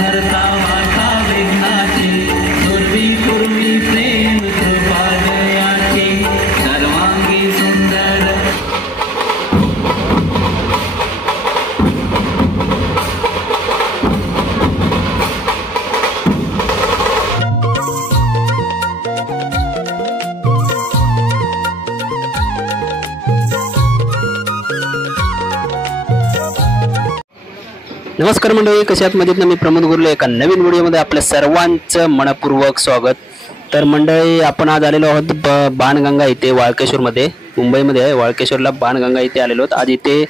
धरता माथा विघ्नाची पूर्वी पूर्वी प्रेम कृपा जयाची सर्वांगी सुंदर नमस्कार मंडळी, कशा आहात? मजेत ना? मी प्रमोद गुरले एका नवीन व्हिडिओमध्ये आपल्या सर्वांचं मनपूर्वक स्वागत. तर मंडळी, आपण आज आलेलो आहोत बाणगंगा इथे वाळकेश्वरमध्ये, मुंबईमध्ये आहे. वाळकेश्वरला बाणगंगा इथे आलेलो आहोत. आज इथे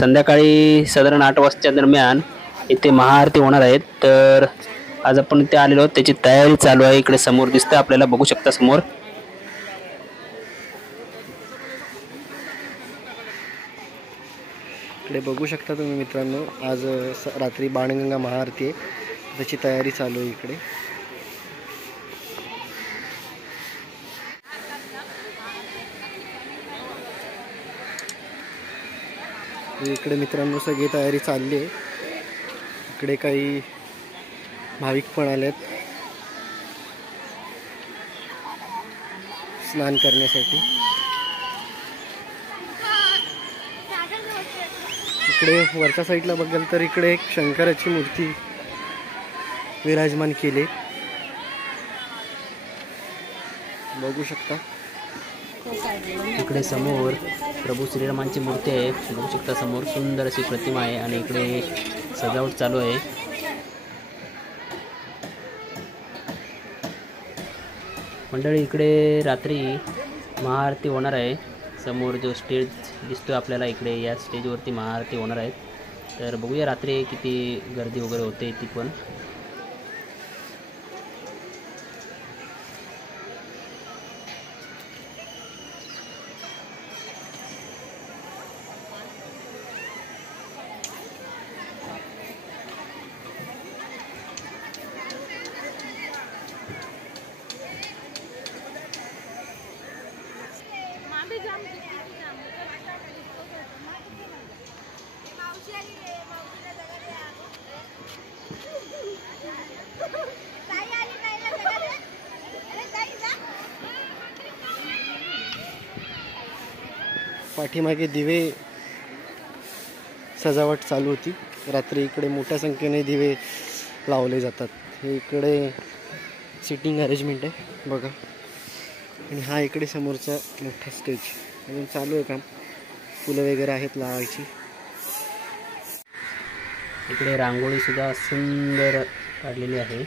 संध्याकाळी साधारण 8 वाजताच्या दरम्यान इथे महाआरती होणार आहेत. तर आज आपण इथे आलेलो आहोत, त्याची तयारी चालू आहे. इकडे समोर दिसतं आपल्याला, बघू शकता समोर. इकडे बघू शकता तुम्ही मित्रांनो, आज रात्री बाणगंगा महाआरती आहे, त्याची तयारी चालू आहे इकडे. इकडे मित्रांनो सगळी तयारी चालली आहे. इकडे काही भाविक पण आलेत स्नान करण्यासाठी. इकडे वरच्या साईडला बघाल तर इकडे एक शंकराची मूर्ती विराजमान केली, बघू शकता. इकडे समोर प्रभू श्रीरामांची मूर्ती आहे, बघू शकता. समोर सुंदर अशी प्रतिमा आहे आणि इकडे सजावट चालू आहे. मंडळी, इकडे रात्री महाआरती होणार आहे. समोर जो स्टेज दिसतो आपल्याला, इकडे या स्टेजवरती महाआरती होणार आहेत. तर बघूया रात्री किती गर्दी वगैरे होते ती पण. पाठीमागे दिवे सजावट चालू होती रात्री. इकडे मोठ्या संख्येने दिवे लावले जातात. हे इकडे सिटिंग अरेंजमेंट आहे बघा. आणि हा इकडे समोरचा मोठा स्टेज अजून चालू आहे काम. फुलं वगैरे आहेत लावायची. इकडे रांगोळी सुद्धा सुंदर काढलेली आहे.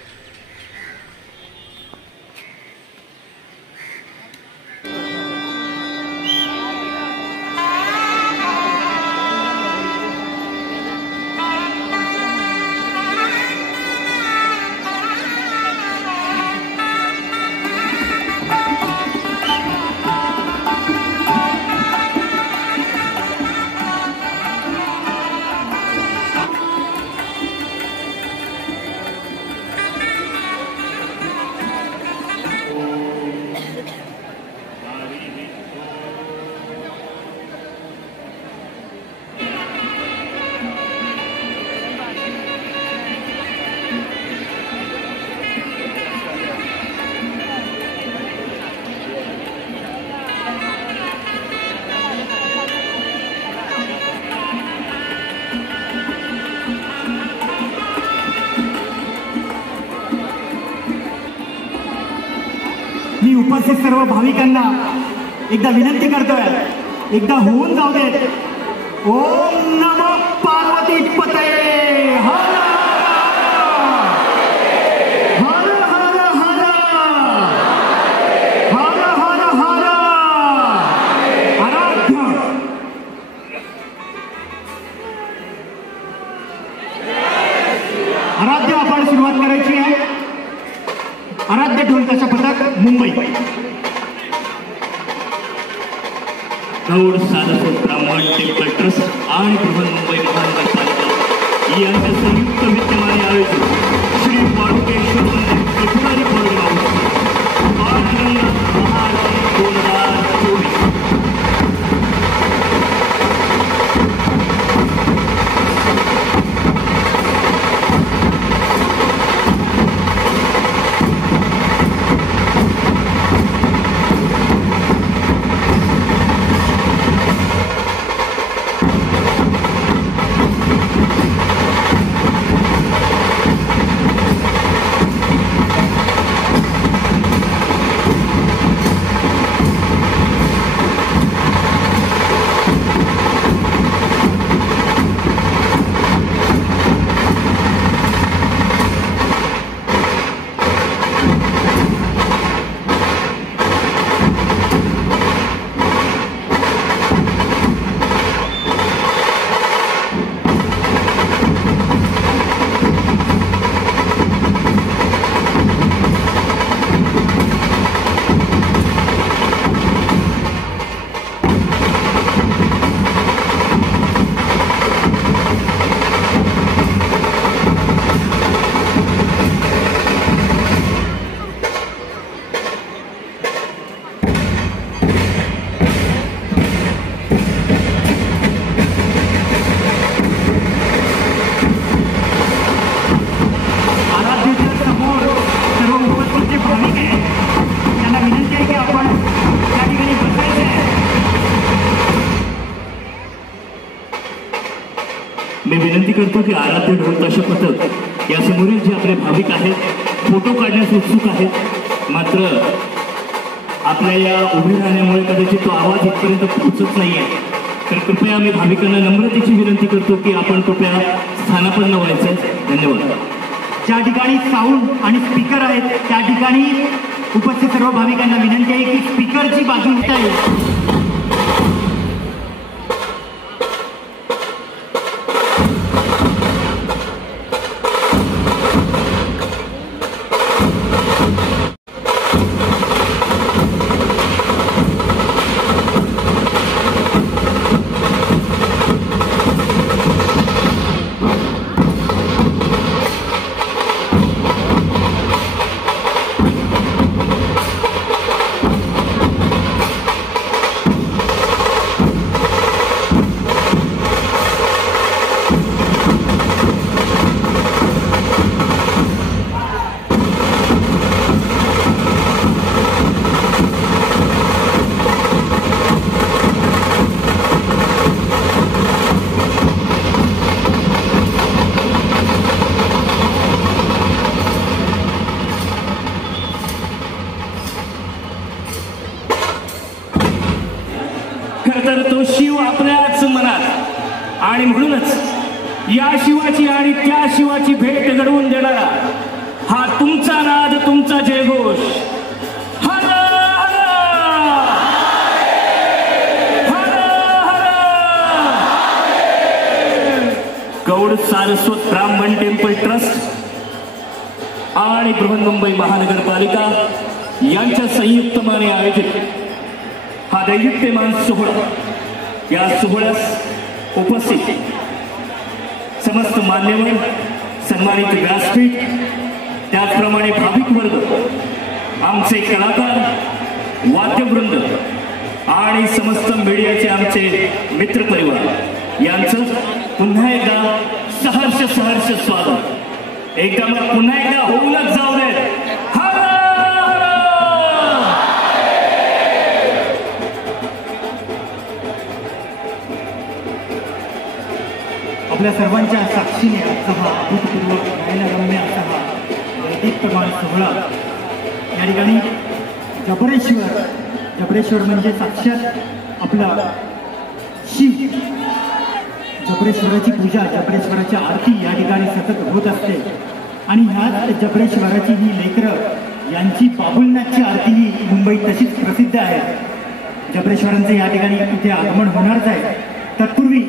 मी उपस्थित सर्व भाविकांना एकदा विनंती करतोय, एकदा होऊन जाऊ देत. ओम नमो पार्वती पतये हर हर हर हर हर हर हर. आराध्य आराध्य आपण सुरुवात करायची आहे. आराध्य ढोल ताशा पथक मुंबई. प्रौढ साधक ब्राह्मण टेम्पल ट्रस्ट आणि बृहन्मुंबई महानगरपालिका यांच्या संयुक्त विद्यमाने आयोजित श्री वाळकेश्वर मंदिर फेब्रुवारी पौर्णिमा बाणगंगा महाआरती 2024. म्हणतो की आराध्य ढोल तसे पथक या समोरील जे आपले भाविक आहेत फोटो काढण्यास उत्सुक आहेत, मात्र आपल्या या उभे राहण्यामुळे कदाचित तो आवाज इथपर्यंत पोहोचत नाहीये. तर कृपया मी भाविकांना नम्रतेची विनंती करतो की आपण कृपया स्थानापन्न व्हायचं. धन्यवाद. ज्या ठिकाणी साऊंड आणि स्पीकर आहेत त्या ठिकाणी उपस्थित सर्व भाविकांना विनंती आहे की स्पीकरची बाजू घेता येईल. तर तो शिव आपल्याच मनात, आणि म्हणूनच या शिवाची आणि त्या शिवाची भेट घडवून देणारा हा तुमचा नाद, तुमचा जयघोष. हर हर हर हर. गौड सारस्वत ब्राह्मण टेम्पल ट्रस्ट आणि बृहन्मुंबई महानगरपालिका यांच्या संयुक्तपणे आयोजित हा दैदिप्यमान सोहळा. या सोहळ्यास उपस्थित समस्त मान्यवर, सन्मानित व्यासपीठ, त्याचप्रमाणे भाविक वर्ग, आमचे कलाकार, वाद्यवृंद आणि समस्त मीडियाचे आमचे मित्रपरिवार यांचं पुन्हा एकदा सहर्ष स्वागत. एकदा मग पुन्हा एकदा होऊनच जाऊ दे. आपल्या सर्वांच्या साक्षीने आजचा हा अभूतपूर्व नयनरम्य असा हा दैदिप्यमान सोहळा या ठिकाणी जबरेश्वर म्हणजे साक्षात आपला शिव, जबरेश्वराची पूजा, जबरेश्वराची आरती या ठिकाणी सतत होत असते. आणि ह्याच जबरेश्वराची ही लेकरं यांची बाबुलनाथची आरती ही मुंबईत तशीच प्रसिद्ध आहे. जबरेश्वरांचं या ठिकाणी इथे आगमन होणारच आहे. तत्पूर्वी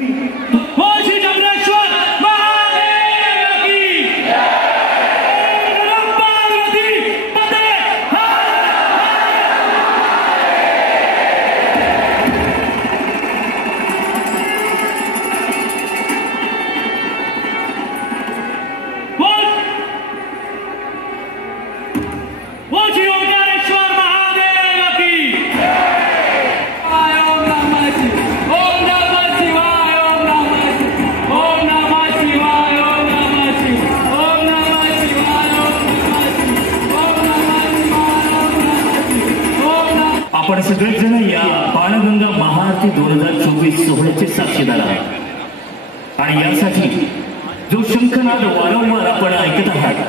आपण सगळेच जण या बाणगंगा महाआरती 2024 सोहळ्याचे साक्षीदार आहात. आणि यासाठी जो शंखनाद वारंवार आपण ऐकत आहात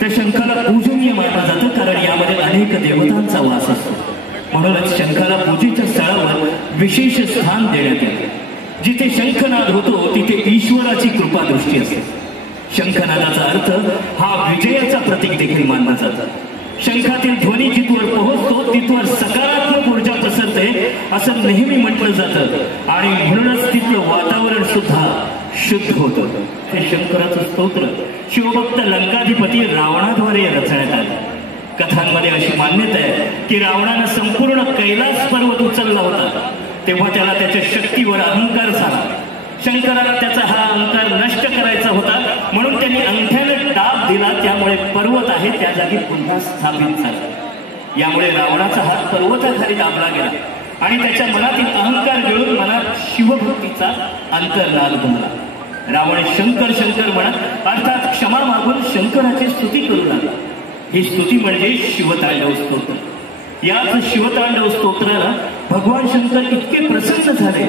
त्या शंखाला पूजनीय मानलं जातं, कारण यामध्ये अनेक देवतांचा वास असतो. म्हणूनच शंखाला पूजेच्या स्थळावर विशेष स्थान देण्यात येते. जिथे शंखनाद होतो तिथे ईश्वराची कृपा दृष्टी असते. शंखनादाचा अर्थ हा विजयाचा प्रतीक देखील मानला जातो. शंखातील ध्वनी जिथवर पोहोचतो तिथवर सकारात्मक ऊर्जा पसरते असं नेहमी म्हटलं जातं. आणि म्हणूनच तिथलं वातावरण सुद्धा शुद्ध होतं. हे शंकराचं स्तोत्र शिवभक्त लंकाधिपती रावणाद्वारे रचण्यात आलं. कथांमध्ये अशी मान्यता आहे की रावणानं संपूर्ण कैलास पर्वत उचलला होता, तेव्हा त्याला त्याच्या शक्तीवर अहंकार झाला. शंकराला त्याचा हा अहंकार नष्ट करायचा होता, म्हणून त्यांनी अंगठ्याने दाब दिला. त्यामुळे पर्वत आहे त्या जागी पुन्हा स्थापित झाला. यामुळे रावणाचा हात पर्वताखाली दाबला गेला आणि त्याच्या मनातील अहंकार गिळून मनात शिवभक्तीचा अंतर्नाद बनला. रावण शंकर शंकर म्हणत अर्थात क्षमा मागून शंकराची स्तुती करू लागला. ही स्तुती म्हणजे शिवतांडव स्तोत्र. याच शिवतांडव स्तोत्राला भगवान शंकर इतके प्रसन्न झाले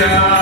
Hallelujah.